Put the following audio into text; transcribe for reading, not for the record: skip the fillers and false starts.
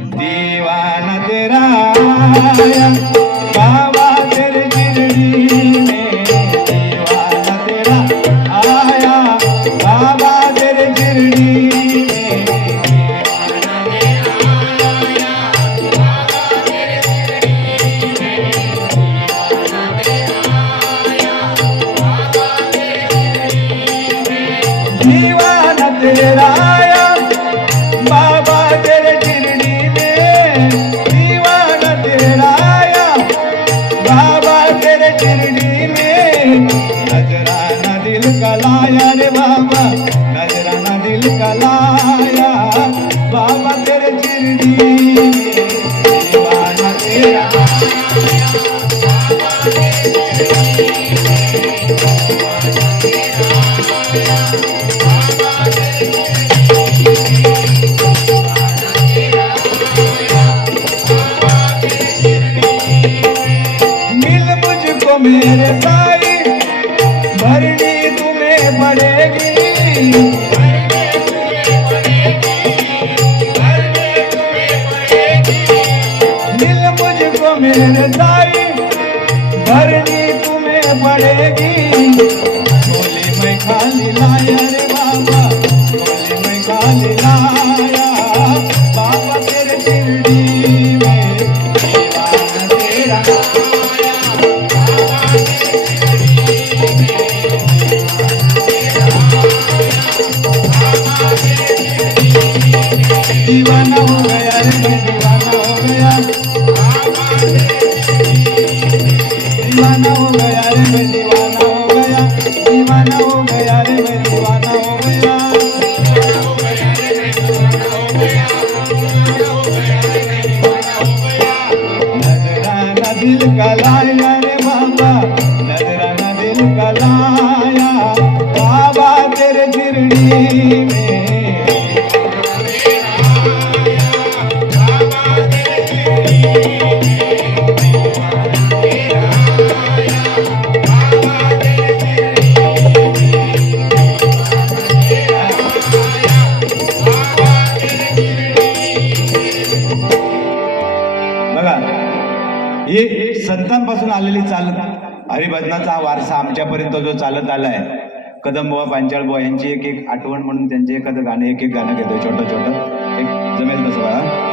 दीवाना तेरा आया बाबा तेरे शिरडी में, दीवाना तेरा आया बाबा तेरे शिरडी में, दीवाना तेरा आया बाबा तेरे शिरडी में, दीवाना तेरा आया बाबा तेरे शिरडी में, नजराना दिल का लाया रे बाबा, नजराना दिल का लाया बाबा तेरे शिरडी में, दीवाना तेरा मिल मुझको मेरे साई, भरनी तुम्हें पड़ेगी, मिल मुझको मेरे साई, भरनी तुम्हें पड़ेगी, बोली मैं खाली लाया रे बाबा, बोली मैं खाली लाया बाबा तेरे शिरडी में, दीवाना तेरा दीवाना हो गया रे मैं दीवाना हो गया, दीवाना हो गया रे मैं दीवाना हो गया, दीवाना हो गया रे मैं दीवाना हो गया, नजराना दिल का लाया रे बाबा, नजराना दिल का लाया बाबा तेरे शिरडी में, बघा ही संतांपासून आलेली चालत हरिभजनाचा वारसा आमच्यापर्यंत जो चालत आलाय. कदमबुवा पांचाळबुवा यांची एक एक आठवण म्हणून त्यांचे एखादं गाणं एक एक गाणं घेतोय छोटं छोटं, एक जमेल तसं बघा.